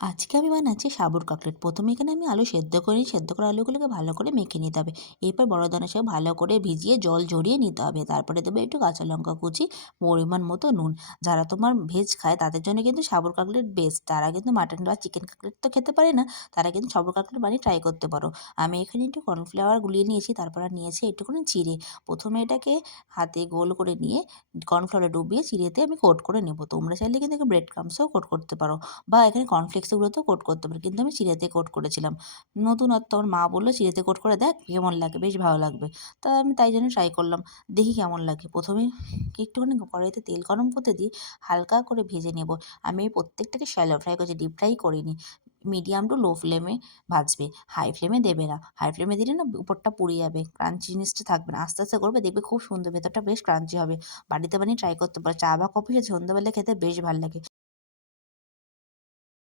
আজকে আমি বানাচ্ছি সাবুর কাটলেট। প্রথমে এখানে আমি আলু সেদ্ধ করে নিই। সেদ্ধ করা আলুগুলোকে ভালো করে মেখে নিতে হবে। এরপর বড় দানার সঙ্গে ভালো করে ভিজিয়ে জল ঝরিয়ে নিতে হবে। তারপরে দেবো একটু কাঁচা লঙ্কা কুচি, পরিমাণ মতো নুন। যারা তোমার ভেজ খায় তাদের জন্য কিন্তু সাবুর কাটলেট বেস্ট। তারা কিন্তু মাটন বা চিকেন কাটলেট তো খেতে পারে না, তারা কিন্তু সাবুর কাটলেট বানিয়ে ট্রাই করতে পারো। আমি এখানে একটু কর্নফ্লাওয়ার গুলিয়ে নিয়েছি, তারপর আর নিয়েছি একটুখানি চিড়ে। প্রথমে এটাকে হাতে গোল করে নিয়ে কর্নফ্লাওয়ারে ডুবিয়ে চিড়েতে আমি কোট করে নেব। তোমরা চাইলে কিন্তু ব্রেড ক্রাম্বসেও কোট করতে পারো। বা এখানে কর্নফ্লেক্স এগুলোতেও কোট করতে পারি, কিন্তু আমি চিড়েতে কোট করেছিলাম। নতুনত্ব, আমার মা বলল চিড়েতে কোট করে দেখ কেমন লাগে, বেশ ভালো লাগবে। তা আমি তাই জন্য ট্রাই করলাম, দেখি কেমন লাগে। প্রথমে একটুখানি কড়াইতে তেল গরম করতে দিয়ে হালকা করে ভেজে নেব। আমি এই প্রত্যেকটাকে শ্যালো ফ্রাই করছি, ডিপ ফ্রাই করিনি। মিডিয়াম টু লো ফ্লেমে ভাজবে, হাই ফ্লেমে দেবে না। হাই ফ্লেমে দিলে না উপরটা পুড়ে যাবে, ক্রাঞ্চি জিনিসটা থাকবে না। আস্তে আস্তে করবে, দেখবে খুব সুন্দর, ভেতরটা বেশ ক্রাঞ্চি হবে। বাড়িতে বানিয়ে ট্রাই করতে পারো। চা বা কফির সাথে সন্ধ্যাবেলা খেতে বেশ ভালো লাগে।